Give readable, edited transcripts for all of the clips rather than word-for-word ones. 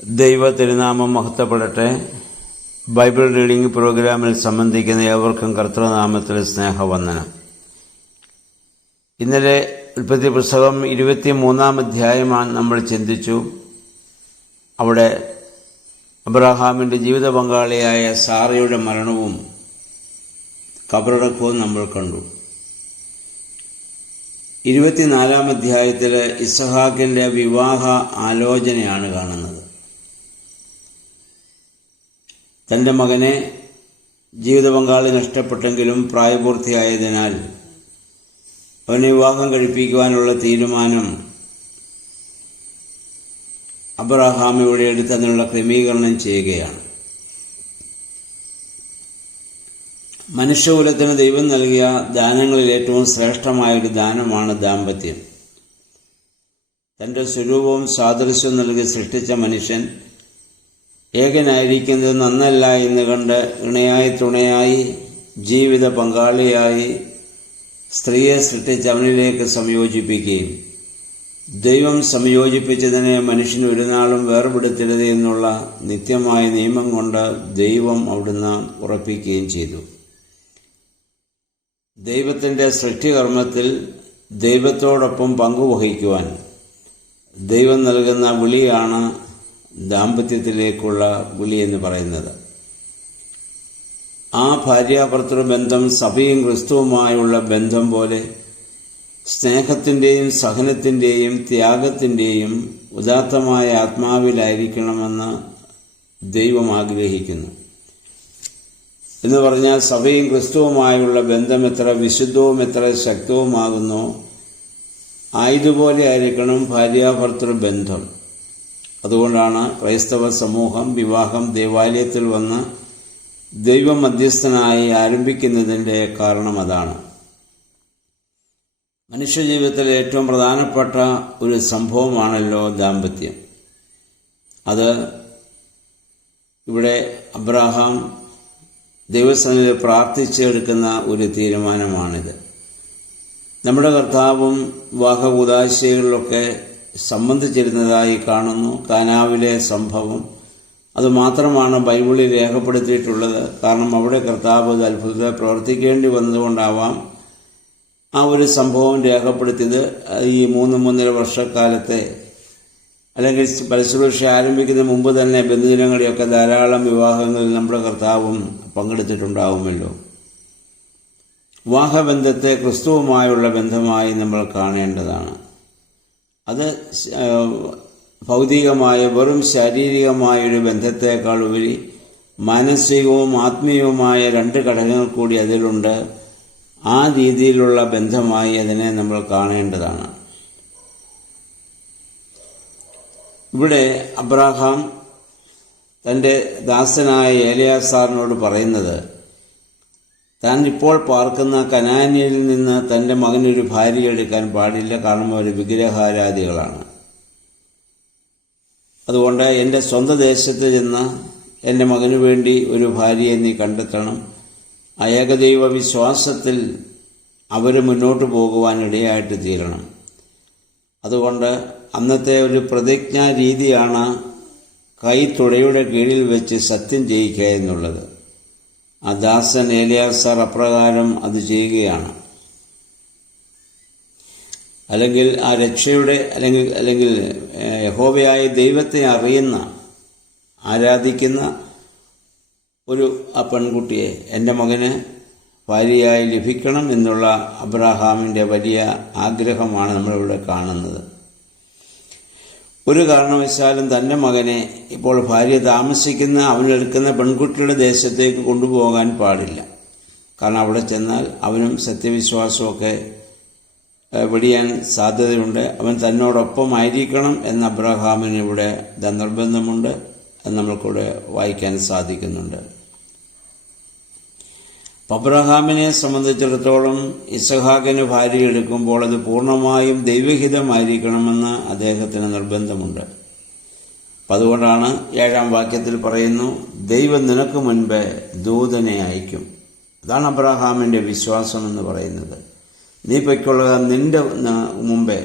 ദൈവ തിരുനാമം മഹത്വപ്പെടട്ടെ. Bible reading പ്രോഗ്രാമിൽ സംബന്ധിക്കുന്ന ഏവർക്കും കർത്തൃനാമത്തിൽ സ്നേഹവന്ദനം. ഇന്നലെ ഉൽപ്പത്തി പുസ്തകം 23 അധ്യായമാണ് നമ്മൾ ചിന്തിച്ചു. അവിടെ അബ്രഹാമിൻ്റെ ജീവിത പങ്കാളിയായ സാറയുടെ മരണവും കബറടക്കവും നമ്മൾ കണ്ടു. 24 അധ്യായത്തിൽ ഇസഹാക്കിൻ്റെ വിവാഹ ആലോചനയാണ് കാണുന്നത്. തൻ്റെ മകനെ ജീവിത പങ്കാളി നഷ്ടപ്പെട്ടെങ്കിലും പ്രായപൂർത്തിയായതിനാൽ അവനെ വിവാഹം കഴിപ്പിക്കുവാനുള്ള തീരുമാനം അബ്രഹാം ഇവിടെ എടുത്തതിനുള്ള ക്രമീകരണം ചെയ്യുകയാണ്. മനുഷ്യകുലത്തിന് ദൈവം നൽകിയ ദാനങ്ങളിൽ ഏറ്റവും ശ്രേഷ്ഠമായൊരു ദാനമാണ് ദാമ്പത്യം. തൻ്റെ സ്വരൂപവും സാദൃശ്യവും നൽകി സൃഷ്ടിച്ച മനുഷ്യൻ ഏകനായിരിക്കുന്നത് നന്നല്ല എന്ന് കണ്ട് ഇണയായി തുണയായി ജീവിത പങ്കാളിയായി സ്ത്രീയെ സൃഷ്ടിച്ച് അവനിലേക്ക് സംയോജിപ്പിക്കുകയും ദൈവം സംയോജിപ്പിച്ചതിനെ മനുഷ്യന് ഒരു നാളും വേർപെടുത്തരുത് എന്നുള്ള നിത്യമായ നിയമം കൊണ്ട് ദൈവം അവിടുന്ന് ഉറപ്പിക്കുകയും ചെയ്തു. ദൈവത്തിൻ്റെ സൃഷ്ടികർമ്മത്തിൽ ദൈവത്തോടൊപ്പം പങ്കുവഹിക്കുവാൻ ദൈവം നൽകുന്ന വിളിയാണ് ദാമ്പത്യത്തിലേക്കുള്ള വിളി എന്ന് പറയുന്നത്. ആ ഭാര്യാഭർത്തൃ ബന്ധം സഭയും ക്രിസ്തുവുമായുള്ള ബന്ധം പോലെ സ്നേഹത്തിൻ്റെയും സഹനത്തിൻ്റെയും ത്യാഗത്തിൻ്റെയും ഉദാത്തമായ ആത്മാവിലായിരിക്കണമെന്ന് ദൈവം ആഗ്രഹിക്കുന്നു. എന്ന് പറഞ്ഞാൽ സഭയും ക്രിസ്തുവുമായുള്ള ബന്ധം എത്ര വിശുദ്ധവും എത്ര ശക്തവുമാകുന്നോ ആയതുപോലെ ആയിരിക്കണം ഭാര്യാഭർത്തൃ ബന്ധം. അതുകൊണ്ടാണ് ക്രൈസ്തവ സമൂഹം വിവാഹം ദേവാലയത്തിൽ വന്ന് ദൈവ മധ്യസ്ഥനായി ആരംഭിക്കുന്നതിൻ്റെ കാരണം അതാണ്. മനുഷ്യജീവിതത്തിലെ ഏറ്റവും പ്രധാനപ്പെട്ട ഒരു സംഭവമാണല്ലോ ദാമ്പത്യം. അത് ഇവിടെ അബ്രഹാം ദൈവസന്നിധിയിൽ പ്രാർത്ഥിച്ചെടുക്കുന്ന ഒരു തീരുമാനമാണിത്. നമ്മുടെ കർത്താവും വിവാഹ ഉദാശകളിലൊക്കെ സംബന്ധിച്ചിരുന്നതായി കാണുന്നു. കാനാവിലെ സംഭവം അതുമാത്രമാണ് ബൈബിളിൽ രേഖപ്പെടുത്തിയിട്ടുള്ളത്. കാരണം അവിടെ കർത്താവ് അത്ഭുതത്തെ പ്രവർത്തിക്കേണ്ടി വന്നതുകൊണ്ടാവാം ആ ഒരു സംഭവം രേഖപ്പെടുത്തിയത്. ഈ 3 വർഷക്കാലത്തെ അല്ലെങ്കിൽ പരസ്പരശ ആരംഭിക്കുന്ന മുമ്പ് തന്നെ ബന്ധുജനങ്ങളുടെയൊക്കെ ധാരാളം വിവാഹങ്ങളിൽ നമ്മുടെ കർത്താവും പങ്കെടുത്തിട്ടുണ്ടാവുമല്ലോ. വിവാഹബന്ധത്തെ ക്രിസ്തുവുമായുള്ള ബന്ധമായി നമ്മൾ കാണേണ്ടതാണ്. അത് ഭൗതികമായ വെറും ശാരീരികമായൊരു ബന്ധത്തേക്കാൾ ഉപരി മാനസികവും ആത്മീയവുമായ 2 ഘടകങ്ങൾ കൂടി അതിലുണ്ട്. ആ രീതിയിലുള്ള ബന്ധമായി അതിനെ നമ്മൾ കാണേണ്ടതാണ്. ഇവിടെ അബ്രഹാം തൻ്റെ ദാസനായ എലിയാസാറിനോട് പറയുന്നത് താൻ ഇപ്പോൾ പാർക്കുന്ന കനാന്യയിൽ നിന്ന് തൻ്റെ മകനൊരു ഭാര്യ എടുക്കാൻ പാടില്ല. കാരണം അവർ വിഗ്രഹാരാധികളാണ്. അതുകൊണ്ട് എൻ്റെ സ്വന്തം ദേശത്ത് ചെന്ന് എൻ്റെ മകനു വേണ്ടി ഒരു ഭാര്യയെ നീ കണ്ടെത്തണം. ഏകദൈവ വിശ്വാസത്തിൽ അവർ മുന്നോട്ട് പോകുവാനിടയായിട്ട് തീരണം. അതുകൊണ്ട് അന്നത്തെ ഒരു പ്രതിജ്ഞാ രീതിയാണ് കൈത്തുഴയുടെ കീഴിൽ വെച്ച് സത്യം ചെയ്യിക്കുക എന്നുള്ളത്. ആ ദാസൻ എലിയാസാർ അപ്രകാരം അത് ചെയ്യുകയാണ്. അല്ലെങ്കിൽ ആ രക്ഷയുടെ അല്ലെങ്കിൽ യഹോവയായ ദൈവത്തെ അറിയുന്ന ആരാധിക്കുന്ന ഒരു ആ പെൺകുട്ടിയെ എൻ്റെ മകന് ഭാര്യയായി ലഭിക്കണം എന്നുള്ള അബ്രഹാമിൻ്റെ വലിയ ആഗ്രഹമാണ് നമ്മളിവിടെ കാണുന്നത്. ഒരു കാരണവശാലും തൻ്റെ മകനെ ഇപ്പോൾ ഭാര്യ താമസിക്കുന്ന അവനെടുക്കുന്ന പെൺകുട്ടിയുടെ ദേശത്തേക്ക് കൊണ്ടുപോകാൻ പാടില്ല. കാരണം അവിടെ ചെന്നാൽ അവനും സത്യവിശ്വാസമൊക്കെ വെടിയാൻ സാധ്യതയുണ്ട്. അവൻ തന്നോടൊപ്പം ആയിരിക്കണം എന്ന അബ്രഹാമിന് ഇവിടെ നിർബന്ധമുണ്ട്. അത് നമ്മൾക്കിവിടെ വായിക്കാൻ സാധിക്കുന്നുണ്ട്. അബ്രഹാമിനെ സംബന്ധിച്ചിടത്തോളം ഇസഹാക്കിന് ഭാര്യ എടുക്കുമ്പോൾ അത് പൂർണ്ണമായും ദൈവഹിതമായിരിക്കണമെന്ന് അദ്ദേഹത്തിന് നിർബന്ധമുണ്ട്. അതുകൊണ്ടാണ് 7-ാം വാക്യത്തിൽ പറയുന്നു, ദൈവം നിനക്ക് മുൻപേ ദൂതനെ അയക്കും. അതാണ് അബ്രഹാമിൻ്റെ വിശ്വാസം എന്ന് പറയുന്നത്. നീ പൊയ്ക്കൊള്ളുക, നിന്റെ മുമ്പേ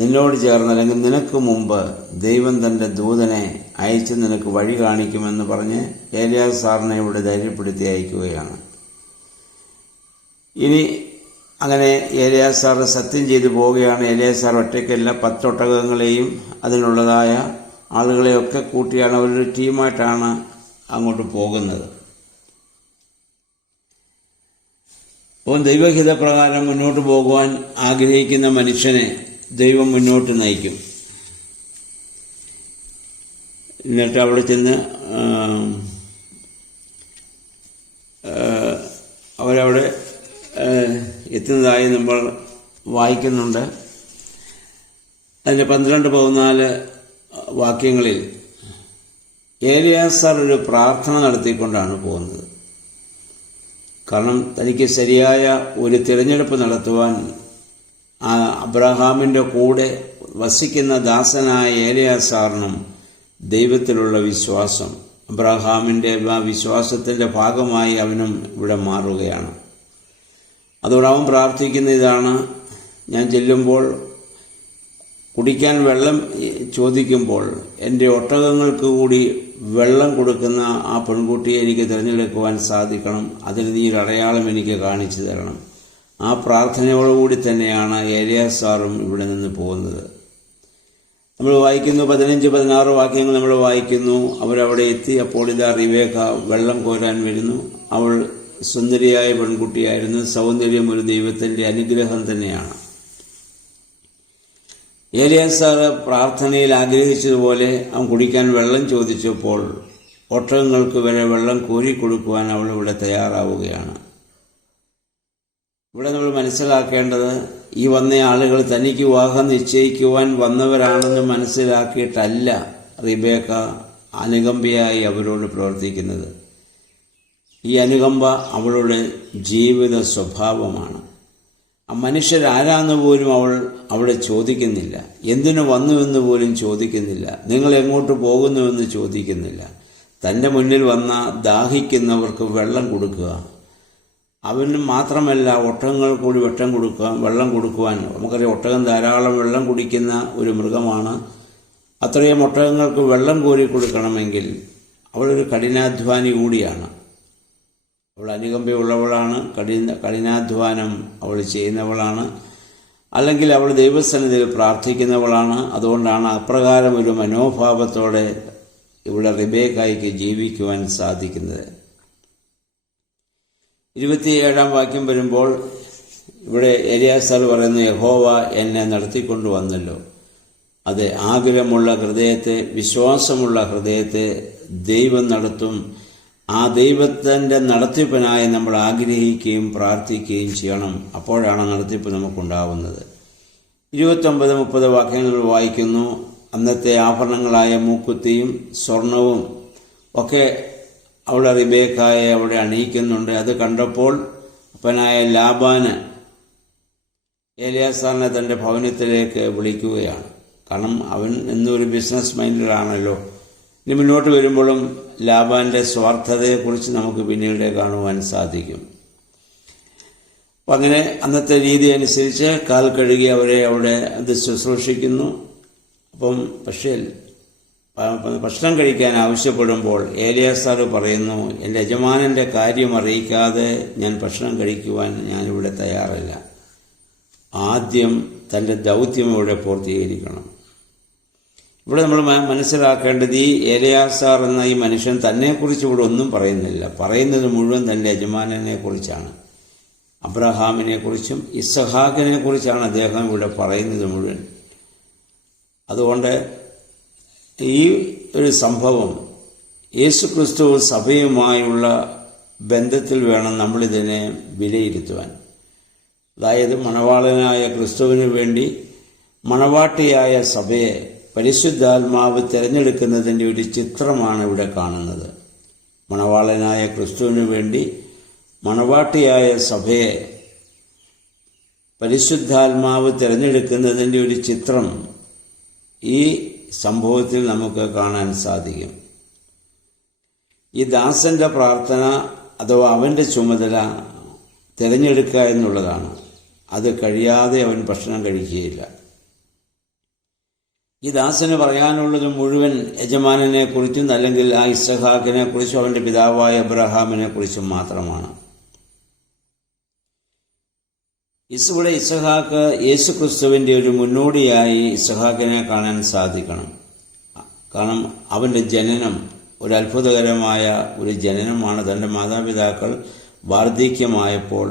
നിന്നോട് ചേർന്ന് അല്ലെങ്കിൽ നിനക്ക് മുമ്പ് ദൈവം തൻ്റെ ദൂതനെ അയച്ച് നിനക്ക് വഴി കാണിക്കുമെന്ന് പറഞ്ഞ് ഏലിയാസാറിനെ ഇവിടെ ധൈര്യപ്പെടുത്തി അയക്കുകയാണ്. ഇനി അങ്ങനെ ഏലിയാസാർ സത്യം ചെയ്തു പോവുകയാണ്. ഏലിയാസാർ ഒറ്റയ്ക്കല്ല, 10 ഒട്ടകങ്ങളെയും അതിനുള്ളതായ ആളുകളെയൊക്കെ കൂട്ടിയാണ് അവരൊരു ടീമായിട്ടാണ് അങ്ങോട്ട് പോകുന്നത്. അപ്പോൾ ദൈവഹിതപ്രകാരം മുന്നോട്ട് പോകുവാൻ ആഗ്രഹിക്കുന്ന മനുഷ്യനെ ദൈവം മുന്നോട്ട് നയിക്കും. എന്നിട്ട് അവിടെ ചെന്ന് അവരവിടെ എത്തുന്നതായി നമ്മൾ വായിക്കുന്നുണ്ട്. അതിൻ്റെ 12-14 വാക്യങ്ങളിൽ ഏലിയാസാർ ഒരു പ്രാർത്ഥന നടത്തിക്കൊണ്ടാണ് പോകുന്നത്. കാരണം തനിക്ക് ശരിയായ ഒരു തിരഞ്ഞെടുപ്പ് നടത്തുവാൻ അബ്രഹാമിൻ്റെ കൂടെ വസിക്കുന്ന ദാസനായ ഏലിയാസാറിനും ദൈവത്തിലുള്ള വിശ്വാസം, അബ്രഹാമിൻ്റെ വിശ്വാസത്തിൻ്റെ ഭാഗമായി അവനും ഇവിടെ മാറുകയാണ്. അതോടെ അവൻ പ്രാർത്ഥിക്കുന്ന ഇതാണ്: ഞാൻ ചെല്ലുമ്പോൾ കുടിക്കാൻ വെള്ളം ചോദിക്കുമ്പോൾ എൻ്റെ ഒട്ടകങ്ങൾക്ക് കൂടി വെള്ളം കൊടുക്കുന്ന ആ പെൺകുട്ടിയെ എനിക്ക് തിരഞ്ഞെടുക്കുവാൻ സാധിക്കണം. അതിന് നീ ഒരു അടയാളം എനിക്ക് കാണിച്ചു തരണം. ആ പ്രാർത്ഥനയോടുകൂടി തന്നെയാണ് ഏലിയാസാറും ഇവിടെ നിന്ന് പോകുന്നത്. നമ്മൾ വായിക്കുന്നു 15-16 വാക്യങ്ങൾ നമ്മൾ വായിക്കുന്നു. അവരവിടെ എത്തി. അപ്പോൾ ഇതാ റിബേക്ക വെള്ളം കോരാൻ വരുന്നു. അവൾ സുന്ദരിയായ പെൺകുട്ടിയായിരുന്നു. സൗന്ദര്യം ഒരു ദൈവത്തിൻ്റെ അനുഗ്രഹം തന്നെയാണ്. ഏലിയാസാർ പ്രാർത്ഥനയിൽ ആഗ്രഹിച്ചതുപോലെ അവൻ കുടിക്കാൻ വെള്ളം ചോദിച്ചപ്പോൾ ഒട്ടകങ്ങൾക്ക് വരെ വെള്ളം കോരിക്കൊടുക്കുവാൻ അവൾ ഇവിടെ തയ്യാറാവുകയാണ്. ഇവിടെ നമ്മൾ മനസ്സിലാക്കേണ്ടത്, ഈ വന്ന ആളുകൾ തനിക്ക് വിവാഹം നിശ്ചയിക്കുവാൻ വന്നവരാണെന്ന് മനസ്സിലാക്കിയിട്ടല്ല റിബേക്ക അനുകമ്പയായി അവരോട് പ്രവർത്തിക്കുന്നത്. ഈ അനുകമ്പ അവളുടെ ജീവിത സ്വഭാവമാണ്. ആ മനുഷ്യരാരാന്ന് പോലും അവൾ അവിടെ ചോദിക്കുന്നില്ല. എന്തിനു വന്നുവെന്ന് പോലും ചോദിക്കുന്നില്ല. നിങ്ങൾ എങ്ങോട്ട് പോകുന്നുവെന്ന് ചോദിക്കുന്നില്ല. തൻ്റെ മുന്നിൽ വന്ന ദാഹിക്കുന്നവർക്ക് വെള്ളം കൊടുക്കുക. അവന് മാത്രമല്ല, ഒട്ടകങ്ങൾ കൂടി വെള്ളം കൊടുക്കുവാൻ. നമുക്കറിയാം, ഒട്ടകം ധാരാളം വെള്ളം കുടിക്കുന്ന ഒരു മൃഗമാണ്. അത്രയും ഒട്ടകങ്ങൾക്ക് വെള്ളം കോരി കൊടുക്കണമെങ്കിൽ അവളൊരു കഠിനാധ്വാനി കൂടിയാണ്. അവൾ അനുകമ്പയുള്ളവളാണ്, കഠിനാധ്വാനം അവൾ ചെയ്യുന്നവളാണ്, അല്ലെങ്കിൽ അവൾ ദൈവസന്നിധിയിൽ പ്രാർത്ഥിക്കുന്നവളാണ്. അതുകൊണ്ടാണ് അപ്രകാരം ഒരു മനോഭാവത്തോടെ ഇവിടെ റിബേക്കായ്ക്ക് ജീവിക്കുവാൻ സാധിക്കുന്നത്. 27-ാം വാക്യം വരുമ്പോൾ ഇവിടെ ഏലിയാസാർ പറയുന്നു, യഹോവ എന്നെ നടത്തിക്കൊണ്ടുവന്നല്ലോ. അതെ, ആഗ്രഹമുള്ള ഹൃദയത്തെ, വിശ്വാസമുള്ള ഹൃദയത്തെ ദൈവം നടത്തും. ആ ദൈവത്തിൻ്റെ നടത്തിപ്പിനായി നമ്മൾ ആഗ്രഹിക്കുകയും പ്രാർത്ഥിക്കുകയും ചെയ്യണം. അപ്പോഴാണ് നടത്തിപ്പ് നമുക്കുണ്ടാവുന്നത്. 29-30 വാക്യങ്ങൾ വായിക്കുന്നു. അന്നത്തെ ആഭരണങ്ങളായ മൂക്കുത്തിയും സ്വർണവും ഒക്കെ അവിടെ റിബേക്കായെ അവിടെ അണിയിക്കുന്നുണ്ട്. അത് കണ്ടപ്പോൾ അപ്പനായ ലാബാന് ഏലിയാസാറിനെ തൻ്റെ ഭവനത്തിലേക്ക് വിളിക്കുകയാണ്. കാരണം അവൻ എന്നൊരു ബിസിനസ് മൈൻഡിലാണല്ലോ. ഇനി മുന്നോട്ട് വരുമ്പോഴും ലാബാന്റെ സ്വാർത്ഥതയെക്കുറിച്ച് നമുക്ക് പിന്നീട് കാണുവാൻ സാധിക്കും. അപ്പം അങ്ങനെ അന്നത്തെ രീതി അനുസരിച്ച് കാൽ കഴുകി അവരെ അവിടെ അത് ശുശ്രൂഷിക്കുന്നു. അപ്പം പക്ഷേ ഭക്ഷണം കഴിക്കാൻ ആവശ്യപ്പെടുമ്പോൾ ഏലിയാസാർ പറയുന്നു, എൻ്റെ യജമാനൻ്റെ കാര്യം അറിയിക്കാതെ ഞാൻ ഭക്ഷണം കഴിക്കുവാൻ ഞാനിവിടെ തയ്യാറല്ല. ആദ്യം തൻ്റെ ദൗത്യം ഇവിടെ പൂർത്തീകരിക്കണം. ഇവിടെ നമ്മൾ മനസ്സിലാക്കേണ്ടത്, ഈ ഏലിയാസാർ എന്ന ഈ മനുഷ്യൻ തന്നെക്കുറിച്ച് ഇവിടെ ഒന്നും പറയുന്നില്ല. പറയുന്നത് മുഴുവൻ തൻ്റെ യജമാനനെ കുറിച്ചാണ്. അബ്രഹാമിനെ കുറിച്ചും ഇസ്ഹാക്കിനെ കുറിച്ചാണ് അദ്ദേഹം ഇവിടെ പറയുന്നത് മുഴുവൻ. അതുകൊണ്ട് ഈ ഒരു സംഭവം യേശുക്രിസ്തു സഭയുമായുള്ള ബന്ധത്തിൽ വേണം നമ്മളിതിനെ വിലയിരുത്തുവാൻ. അതായത് മണവാളനായ ക്രിസ്തുവിന് വേണ്ടി മണവാട്ടിയായ സഭയെ പരിശുദ്ധാത്മാവ് തിരഞ്ഞെടുക്കുന്നതിൻ്റെ ഒരു ചിത്രമാണ് ഇവിടെ കാണുന്നത്. മണവാളനായ ക്രിസ്തുവിന് വേണ്ടി മണവാട്ടിയായ സഭയെ പരിശുദ്ധാത്മാവ് തിരഞ്ഞെടുക്കുന്നതിൻ്റെ ഒരു ചിത്രം ഈ സംഭവത്തിൽ നമുക്ക് കാണാൻ സാധിക്കും. ഈ ദാസന്റെ പ്രാർത്ഥന അഥവാ അവൻ്റെ ചുമതല തിരഞ്ഞെടുക്കുക എന്നുള്ളതാണ്. അത് കഴിയാതെ അവൻ ഭക്ഷണം കഴിക്കുകയില്ല. ഈ ദാസന് പറയാനുള്ളത് മുഴുവൻ യജമാനനെ കുറിച്ചും അല്ലെങ്കിൽ ആ ഇസ്ഹാക്കിനെ കുറിച്ചും അവന്റെ പിതാവായ അബ്രഹാമിനെ കുറിച്ചും മാത്രമാണ്. ഇവിടെ ഇസ്ഹാക്ക് യേശുക്രിസ്തുവിന്റെ ഒരു മുന്നോടിയായി ഇസ്ഹാക്കിനെ കാണാൻ സാധിക്കണം. കാരണം അവന്റെ ജനനം ഒരു അത്ഭുതകരമായ ഒരു ജനനമാണ്. തൻ്റെ മാതാപിതാക്കൾ വാർദ്ധക്യമായപ്പോൾ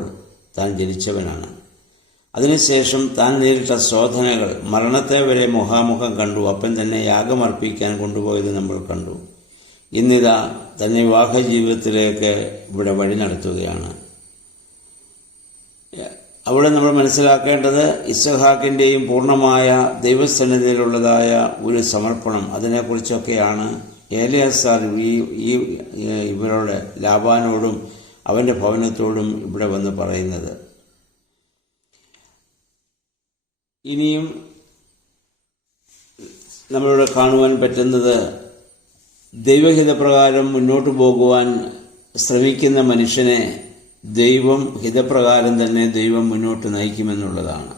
താൻ ജനിച്ചവനാണ്. അതിനുശേഷം താൻ നേരിട്ട ശോധനകൾ, മരണത്തെ വരെ മുഖാമുഖം കണ്ടു. അപ്പൻ തന്നെ യാഗമർപ്പിക്കാൻ കൊണ്ടുപോയത് നമ്മൾ കണ്ടു. ഇന്നിതാ തന്നെ വിവാഹ ജീവിതത്തിലേക്ക് ഇവിടെ വഴി നടത്തുകയാണ്. അവിടെ നമ്മൾ മനസ്സിലാക്കേണ്ടത് ഇസ്ഹാക്കിൻ്റെയും പൂർണ്ണമായ ദൈവസന്നിധിയിലുള്ളതായ ഒരു സമർപ്പണം, അതിനെക്കുറിച്ചൊക്കെയാണ് എലിയാസാർ ഇവരോട്, ലാബാനോടും അവൻ്റെ ഭവനത്തോടും ഇവിടെ വന്ന് പറയുന്നത്. ഇനിയും നമ്മളിവിടെ കാണുവാൻ പറ്റുന്നത് ദൈവഹിതപ്രകാരം മുന്നോട്ട് പോകുവാൻ ശ്രമിക്കുന്ന മനുഷ്യനെ ദൈവം ഹിതപ്രകാരം തന്നെ ദൈവം മുന്നോട്ട് നയിക്കുമെന്നുള്ളതാണ്.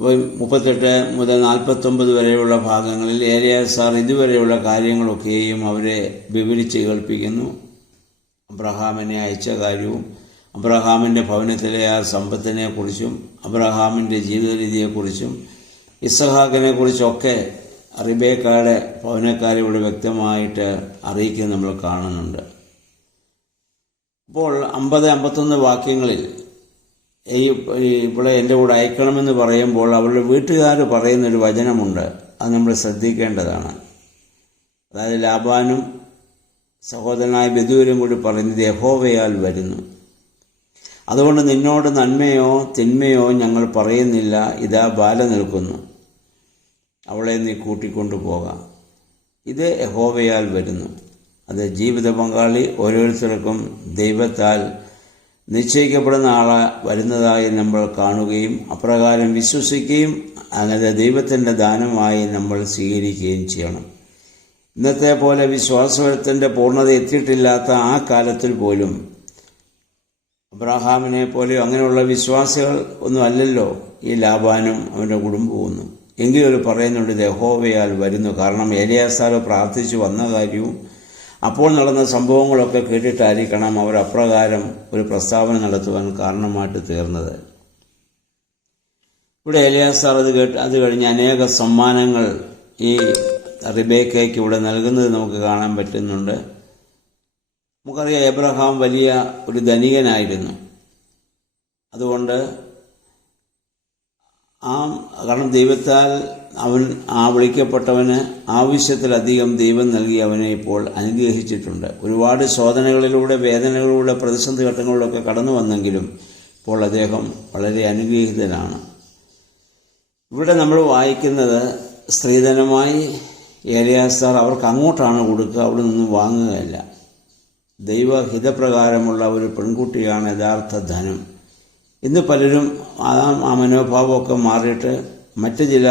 38 മുതൽ 49 വരെയുള്ള ഭാഗങ്ങളിൽ എലിയാസാർ ഇതുവരെയുള്ള കാര്യങ്ങളൊക്കെയും അവരെ വിവരിച്ച് കേൾപ്പിക്കുന്നു. അബ്രഹാമിനെ അയച്ച കാര്യവും അബ്രഹാമിൻ്റെ ഭവനത്തിലെ ആ സമ്പത്തിനെ കുറിച്ചും അബ്രഹാമിൻ്റെ ജീവിത രീതിയെക്കുറിച്ചും ഇസ്ഹാക്കിനെ കുറിച്ചൊക്കെ റിബേക്കയുടെ ഭവനക്കാരെ ഇവിടെ വ്യക്തമായിട്ട് അറിയിക്കുന്നത് നമ്മൾ കാണുന്നുണ്ട്. അപ്പോൾ 50-51 വാക്യങ്ങളിൽ ഇവിടെ എൻ്റെ കൂടെ അയക്കണമെന്ന് പറയുമ്പോൾ അവരുടെ വീട്ടുകാർ പറയുന്നൊരു വചനമുണ്ട്. അത് നമ്മൾ ശ്രദ്ധിക്കേണ്ടതാണ്. അതായത് ലാബാനും സഹോദരനായ ബെഥൂരും കൂടി പറയുന്നത് യഹോവയാൽ വരുന്നു, അതുകൊണ്ട് നിന്നോട് നന്മയോ തിന്മയോ ഞങ്ങൾ പറയുന്നില്ല. ഇതാ ബാല നിൽക്കുന്നു, അവളെ നീ കൂട്ടിക്കൊണ്ടു പോകാം. ഇത് യഹോവയാൽ വരുന്നു. അത് ജീവിത പങ്കാളി ഓരോരുത്തർക്കും ദൈവത്താൽ നിശ്ചയിക്കപ്പെടുന്ന ആളെ വരുന്നതായി നമ്മൾ കാണുകയും അപ്രകാരം വിശ്വസിക്കുകയും അങ്ങനെ ദൈവത്തിൻ്റെ ദാനമായി നമ്മൾ സ്വീകരിക്കുകയും ചെയ്യണം. ഇന്നത്തെ പോലെ വിശ്വാസത്തിൻ്റെ പൂർണ്ണത എത്തിയിട്ടില്ലാത്ത ആ കാലത്തിൽ പോലും അബ്രഹാമിനെ പോലെ അങ്ങനെയുള്ള വിശ്വാസികൾ ഒന്നും അല്ലല്ലോ ഈ ലാബാനും അവൻ്റെ കുടുംബവും. എങ്കിലും അവർ പറയുന്നുണ്ട് ഇത് യഹോവയാൽ വരുന്നു. കാരണം എലിയാസാർ പ്രാർത്ഥിച്ചു വന്ന കാര്യവും അപ്പോൾ നടന്ന സംഭവങ്ങളൊക്കെ കേട്ടിട്ടായിരിക്കണം അവർ അപ്രകാരം ഒരു പ്രസ്താവന നടത്തുവാൻ കാരണമായിട്ട് തീർന്നത്. ഇവിടെ എലിയാസാർ അത് കഴിഞ്ഞ് അനേക സമ്മാനങ്ങൾ ഈ റിബേക്കയ്ക്ക് ഇവിടെ നൽകുന്നത് നമുക്ക് കാണാൻ പറ്റുന്നുണ്ട്. നമുക്കറിയാം എബ്രഹാം വലിയ ഒരു ധനികനായിരുന്നു. അതുകൊണ്ട് കാരണം ദൈവത്താൽ അവൻ വിളിക്കപ്പെട്ടവന് ആവശ്യത്തിലധികം ദൈവം നൽകി അവനെ ഇപ്പോൾ അനുഗ്രഹിച്ചിട്ടുണ്ട്. ഒരുപാട് ശോധനകളിലൂടെ, വേദനകളിലൂടെ, പ്രതിസന്ധി ഘട്ടങ്ങളിലൊക്കെ കടന്നു വന്നെങ്കിലും ഇപ്പോൾ അദ്ദേഹം വളരെ അനുഗ്രഹീതനാണ്. ഇവിടെ നമ്മൾ വായിക്കുന്നത് സ്ത്രീധനമായി എലിയാസാർ അവർക്ക് അങ്ങോട്ടാണ് കൊടുക്കുക, അവിടെ നിന്നും വാങ്ങുകയല്ല. ദൈവഹിതപ്രകാരമുള്ള ഒരു പെൺകുട്ടിയാണ് യഥാർത്ഥ ധനം. ഇന്ന് പലരും ആ മനോഭാവമൊക്കെ മാറിയിട്ട് മറ്റ് ചില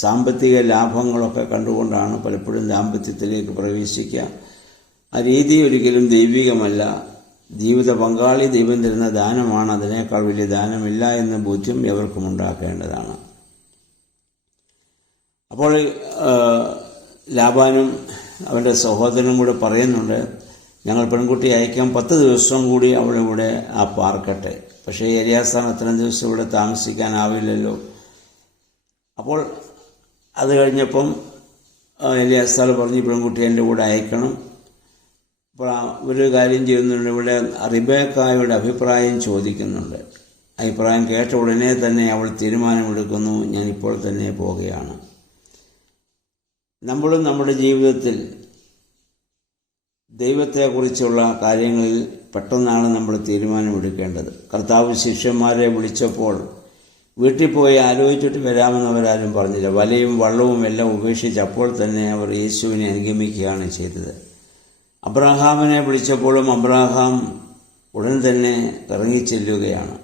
സാമ്പത്തിക ലാഭങ്ങളൊക്കെ കണ്ടുകൊണ്ടാണ് പലപ്പോഴും ദാമ്പത്യത്തിലേക്ക് പ്രവേശിക്കുക. ആ രീതി ഒരിക്കലും ദൈവികമല്ല. ജീവിത പങ്കാളി ദൈവം തരുന്ന ദാനമാണ്, അതിനേക്കാൾ വലിയ ദാനമില്ല എന്ന ബോധ്യം എവർക്കും ഉണ്ടാക്കേണ്ടതാണ്. അപ്പോൾ ലാബാനും അവൻ്റെ സഹോദരനും കൂടെ പറയുന്നുണ്ട്, ഞങ്ങൾ പെൺകുട്ടിയെ അയക്കാം, 10 ദിവസം കൂടി അവളിവിടെ പാർക്കട്ടെ. പക്ഷേ എലിയാസാർ അത്രയും ദിവസം ഇവിടെ താമസിക്കാനാവില്ലല്ലോ. അപ്പോൾ അത് കഴിഞ്ഞപ്പം എലിയാസാർ പറഞ്ഞു പെൺകുട്ടിയെ എൻ്റെ കൂടെ അയക്കണം. അപ്പോൾ ഒരു കാര്യം ചെയ്യുന്നുണ്ട്, ഇവിടെ റിബേക്കായുടെ അഭിപ്രായം ചോദിക്കുന്നുണ്ട്. അഭിപ്രായം കേട്ട ഉടനെ തന്നെ അവൾ തീരുമാനമെടുക്കുന്നു, ഞാൻ ഇപ്പോൾ തന്നെ പോവുകയാണ്. നമ്മളും നമ്മുടെ ജീവിതത്തിൽ ദൈവത്തെക്കുറിച്ചുള്ള കാര്യങ്ങളിൽ പെട്ടെന്നാണ് നമ്മൾ തീരുമാനമെടുക്കേണ്ടത്. കർത്താവ് ശിഷ്യന്മാരെ വിളിച്ചപ്പോൾ വീട്ടിൽ പോയി ആലോചിച്ചിട്ട് വരാമെന്നവരാരും പറഞ്ഞില്ല. വലയും വള്ളവും എല്ലാം ഉപേക്ഷിച്ച് അപ്പോൾ തന്നെ അവർ യേശുവിനെ അനുഗമിക്കുകയാണ് ചെയ്തത്. അബ്രഹാമിനെ വിളിച്ചപ്പോഴും അബ്രഹാം ഉടൻ തന്നെ ഇറങ്ങിച്ചെല്ലുകയാണ്.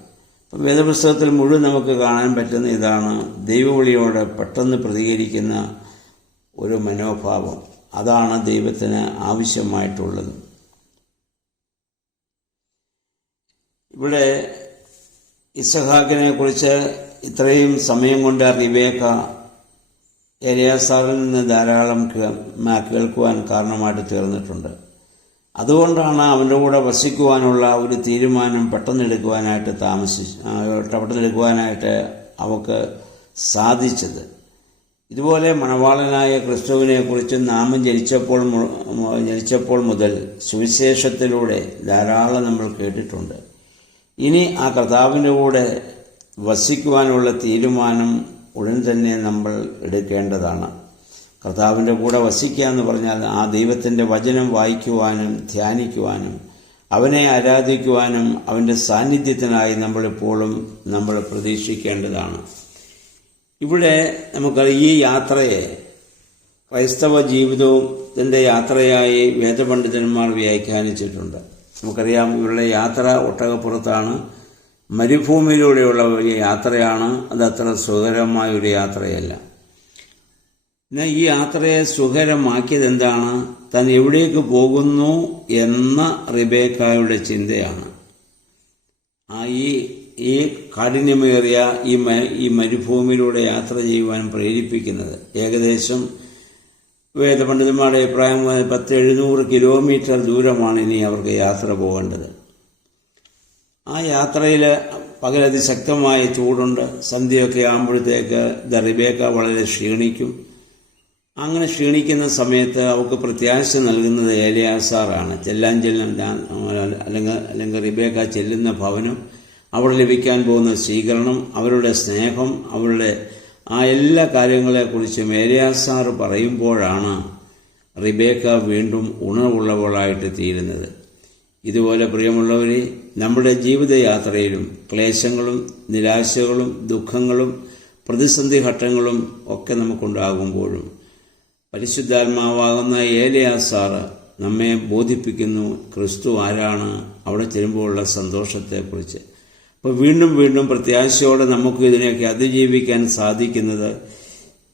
അപ്പം വേദപുസ്തകത്തിൽ മുഴുവൻ നമുക്ക് കാണാൻ പറ്റുന്ന ഇതാണ്, ദൈവവിളിയോട് പെട്ടെന്ന് പ്രതികരിക്കുന്ന ഒരു മനോഭാവം. അതാണ് ദൈവത്തിന് ആവശ്യമായിട്ടുള്ളത്. ഇവിടെ ഇസ്ഹാക്കിനെ കുറിച്ച് ഇത്രയും സമയം കൊണ്ട് റിബേക്ക എലിയാസാറിൽ നിന്ന് ധാരാളം കേൾക്കുവാൻ കാരണമായിട്ട് തീർന്നിട്ടുണ്ട്. അതുകൊണ്ടാണ് അവൻ്റെ കൂടെ വസിക്കുവാനുള്ള ഒരു തീരുമാനം പെട്ടെന്നെടുക്കുവാനായിട്ട് അവൾക്ക് സാധിച്ചത്. ഇതുപോലെ മണവാളനായ ക്രിസ്തുവിനെക്കുറിച്ച് നാം ജനിച്ചപ്പോൾ മുതൽ സുവിശേഷത്തിലൂടെ ധാരാളം നമ്മൾ കേട്ടിട്ടുണ്ട്. ഇനി ആ കർത്താവിൻ്റെ കൂടെ വസിക്കുവാനുള്ള തീരുമാനം ഉടൻ തന്നെ നമ്മൾ എടുക്കേണ്ടതാണ്. കർത്താവിൻ്റെ കൂടെ വസിക്കുക എന്ന് പറഞ്ഞാൽ ആ ദൈവത്തിൻ്റെ വചനം വായിക്കുവാനും ധ്യാനിക്കുവാനും അവനെ ആരാധിക്കുവാനും അവൻ്റെ സാന്നിധ്യത്തിനായി നമ്മൾ പ്രതീക്ഷിക്കേണ്ടതാണ്. ഇവിടെ നമുക്ക് ഈ യാത്രയെ ക്രൈസ്തവ ജീവിതത്തിൻ്റെ യാത്രയായി വേദപണ്ഡിതന്മാർ വ്യാഖ്യാനിച്ചിട്ടുണ്ട്. നമുക്കറിയാം, ഇവരുടെ യാത്ര ഒട്ടകപ്പുറത്താണ്, മരുഭൂമിയിലൂടെയുള്ള വലിയ യാത്രയാണ്. അത് അത്ര സുഖകരമായ ഒരു യാത്രയല്ല. എന്നാൽ ഈ യാത്രയെ സുഖകരമാക്കിയത് എന്താണ്? താൻ എവിടേക്ക് പോകുന്നു എന്ന റിബേക്കായുടെ ചിന്തയാണ് ഈ കാഠിന്യമേറിയ ഈ മരുഭൂമിയിലൂടെ യാത്ര ചെയ്യുവാൻ പ്രേരിപ്പിക്കുന്നത്. ഏകദേശം വേദപണ്ഡിതന്മാരുടെ അഭിപ്രായം 700 കിലോമീറ്റർ ദൂരമാണ് ഇനി അവർക്ക് യാത്ര പോകേണ്ടത്. ആ യാത്രയിൽ പകലതിശക്തമായ ചൂടുണ്ട്. സന്ധ്യയൊക്കെ ആകുമ്പോഴത്തേക്ക് റിബേക്ക വളരെ ക്ഷീണിക്കും. അങ്ങനെ ക്ഷീണിക്കുന്ന സമയത്ത് അവർക്ക് പ്രത്യാശ നൽകുന്നത് എലിയാസാറാണ്. അല്ലെങ്കിൽ റിബേക്ക ചെല്ലുന്ന ഭവനം, അവിടെ ലഭിക്കാൻ പോകുന്ന സ്വീകരണം, അവരുടെ സ്നേഹം, അവരുടെ ആ എല്ലാ കാര്യങ്ങളെക്കുറിച്ചും എലിയാസാർ പറയുമ്പോഴാണ് റിബേക്ക വീണ്ടും ഉണർവുള്ളവളായിട്ട് തീരുന്നത്. ഇതുപോലെ പ്രിയമുള്ളവരെ, നമ്മുടെ ജീവിതയാത്രയിലും ക്ലേശങ്ങളും നിരാശകളും ദുഃഖങ്ങളും പ്രതിസന്ധി ഘട്ടങ്ങളും ഒക്കെ നമുക്കുണ്ടാകുമ്പോഴും പരിശുദ്ധാത്മാവാകുന്ന എലിയാസാർ നമ്മെ ബോധിപ്പിക്കുന്നു ക്രിസ്തു ആരാണ്, അവിടെ ചെല്ലുമ്പോഴുള്ള സന്തോഷത്തെക്കുറിച്ച്. അപ്പോൾ വീണ്ടും വീണ്ടും പ്രത്യാശയോടെ നമുക്ക് ഇതിനെയൊക്കെ അതിജീവിക്കാൻ സാധിക്കുന്നത്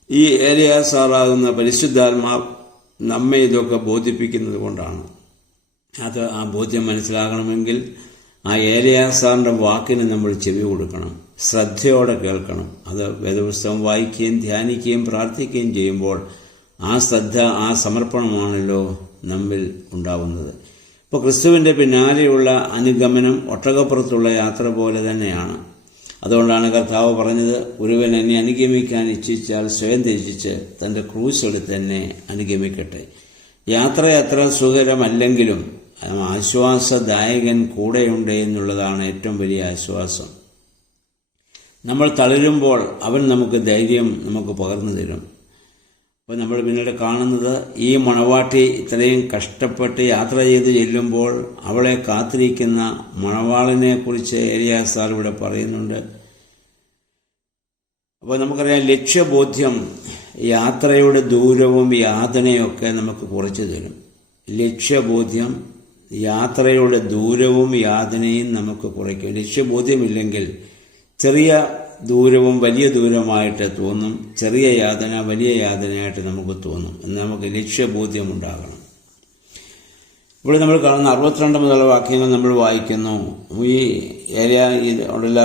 ഈ എലിയാസാറാകുന്ന പരിശുദ്ധാത്മാവ് നമ്മെ ഇതൊക്കെ ബോധിപ്പിക്കുന്നത് കൊണ്ടാണ്. അത് ആ ബോധ്യം മനസ്സിലാകണമെങ്കിൽ ആ എലിയാസാറിൻ്റെ വാക്കിന് നമ്മൾ ചെവി കൊടുക്കണം, ശ്രദ്ധയോടെ കേൾക്കണം. അത് വേദപുസ്തകം വായിക്കുകയും ധ്യാനിക്കുകയും പ്രാർത്ഥിക്കുകയും ചെയ്യുമ്പോൾ ആ ശ്രദ്ധ, ആ സമർപ്പണമാണല്ലോ നമ്മിൽ ഉണ്ടാവുന്നത്. ഇപ്പോൾ ക്രിസ്തുവിൻ്റെ പിന്നാലെയുള്ള അനുഗമനം ഒട്ടകപ്പുറത്തുള്ള യാത്ര പോലെ തന്നെയാണ്. അതുകൊണ്ടാണ് കർത്താവ് പറഞ്ഞത്, ഒരുവൻ എന്നെ അനുഗമിക്കാൻ ഇച്ഛിച്ചാൽ സ്വയം ത്യജിച്ച് തൻ്റെ ക്രൂശ് എടുത്ത് എന്നെ അനുഗമിക്കട്ടെ. യാത്ര അത്ര സുഖകരമല്ലെങ്കിലും ആശ്വാസദായകൻ കൂടെയുണ്ട് എന്നുള്ളതാണ് ഏറ്റവും വലിയ ആശ്വാസം. നമ്മൾ തളരുമ്പോൾ അവൻ നമുക്ക് ധൈര്യം പകർന്നു തരും. അപ്പോൾ നമ്മൾ പിന്നീട് കാണുന്നത് ഈ മണവാട്ടി ഇത്രയും കഷ്ടപ്പെട്ട് യാത്ര ചെയ്ത് ചെല്ലുമ്പോൾ അവളെ കാത്തിരിക്കുന്ന മണവാളനെ കുറിച്ച് എലിയാസാർ ഇവിടെ പറയുന്നുണ്ട്. അപ്പോൾ നമുക്കറിയാം, ലക്ഷ്യബോധ്യം യാത്രയുടെ ദൂരവും യാതനയൊക്കെ നമുക്ക് കുറച്ചു തരും. ലക്ഷ്യബോധ്യം യാത്രയുടെ ദൂരവും യാതനയും നമുക്ക് കുറയ്ക്കും. ലക്ഷ്യബോധ്യമില്ലെങ്കിൽ ചെറിയ ദൂരവും വലിയ ദൂരമായിട്ട് തോന്നും, ചെറിയ യാതന വലിയ യാതനയായിട്ട് നമുക്ക് തോന്നും. എന്ന് നമുക്ക് ലക്ഷ്യബോധ്യമുണ്ടാകണം. ഇവിടെ നമ്മൾ കാണുന്ന 62 മുതലുള്ള വാക്യങ്ങൾ നമ്മൾ വായിക്കുന്നു. ഈ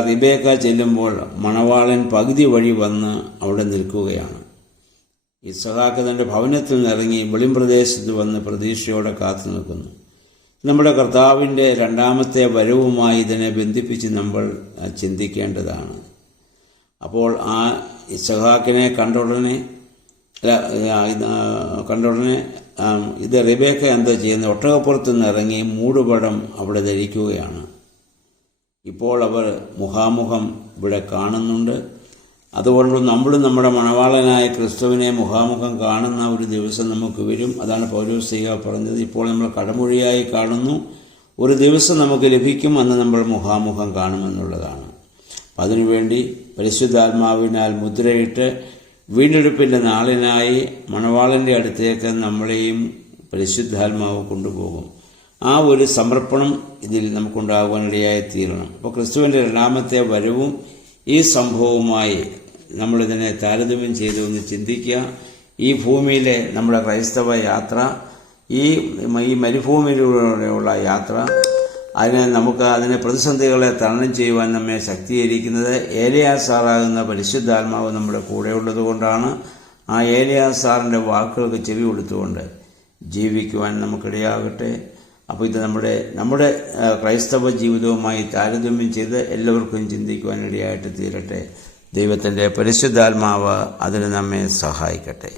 റിബേക്ക ചെല്ലുമ്പോൾ മണവാളൻ പകുതി വഴി വന്ന് അവിടെ നിൽക്കുകയാണ്. ഇസ്ഹാക്ക് തൻ്റെ ഭവനത്തിൽ നിന്നിറങ്ങി വെളിമ്പ്രദേശത്ത് വന്ന് പ്രതീക്ഷയോടെ കാത്തു നിൽക്കുന്നു. നമ്മുടെ കർത്താവിൻ്റെ രണ്ടാമത്തെ വരവുമായി ഇതിനെ ബന്ധിപ്പിച്ച് നമ്മൾ ചിന്തിക്കേണ്ടതാണ്. അപ്പോൾ ആ ഇസ്ഹാക്കിനെ കണ്ട ഉടനെ ഇത് റിബേക്ക എന്താ ചെയ്യുന്നത്? ഒട്ടകപ്പുറത്ത് നിന്ന് ഇറങ്ങി മൂടുപടം അവിടെ ധരിക്കുകയാണ്. ഇപ്പോൾ അവർ മുഖാമുഖം ഇവിടെ കാണുന്നുണ്ട്. അതുകൊണ്ട് നമ്മളും നമ്മുടെ മണവാളനായ ക്രിസ്തുവിനെ മുഖാമുഖം കാണുന്ന ഒരു ദിവസം നമുക്ക് വരും. അതാണ് പൗലോസ്ലീഹ പറഞ്ഞത്, ഇപ്പോൾ നമ്മൾ കടമൊഴിയായി കാണുന്നു, ഒരു ദിവസം നമുക്ക് ലഭിക്കും, അന്ന് നമ്മൾ മുഖാമുഖം കാണുമെന്നുള്ളതാണ്. അപ്പം അതിനുവേണ്ടി പരിശുദ്ധാത്മാവിനാൽ മുദ്രയിട്ട് വീണ്ടെടുപ്പിൻ്റെ നാളിനായി മണവാളൻ്റെ അടുത്തേക്ക് നമ്മളെയും പരിശുദ്ധാത്മാവ് കൊണ്ടുപോകും. ആ ഒരു സമർപ്പണം ഇതിൽ നമുക്കുണ്ടാകുവാനിടയായി തീരണം. അപ്പോൾ ക്രിസ്തുവിൻ്റെ രണ്ടാമത്തെ വരവും ഈ സംഭവവുമായി നമ്മളിതിനെ താരതമ്യം ചെയ്തു എന്ന് ചിന്തിക്കുക. ഈ ഭൂമിയിലെ നമ്മുടെ ക്രൈസ്തവ യാത്ര, ഈ മരുഭൂമിയിലൂടെയുള്ള യാത്ര, അതിനെ പ്രതിസന്ധികളെ തരണം ചെയ്യുവാൻ നമ്മെ ശക്തീകരിക്കുന്നത് എലിയാസാറാകുന്ന പരിശുദ്ധാത്മാവ് നമ്മുടെ കൂടെ ഉള്ളത് കൊണ്ടാണ്. ആ ഏലിയാ സാറിൻ്റെ വാക്കുകൾക്ക് ചെവി കൊടുത്തുകൊണ്ട് ജീവിക്കുവാൻ നമുക്കിടയാകട്ടെ. അപ്പോൾ ഇത് നമ്മുടെ ക്രൈസ്തവ ജീവിതവുമായി താരതമ്യം ചെയ്ത് എല്ലാവർക്കും ചിന്തിക്കുവാൻ ഇടയായിട്ട് തീരട്ടെ. ദൈവത്തിൻ്റെ പരിശുദ്ധാത്മാവ് അതിന് നമ്മെ സഹായിക്കട്ടെ.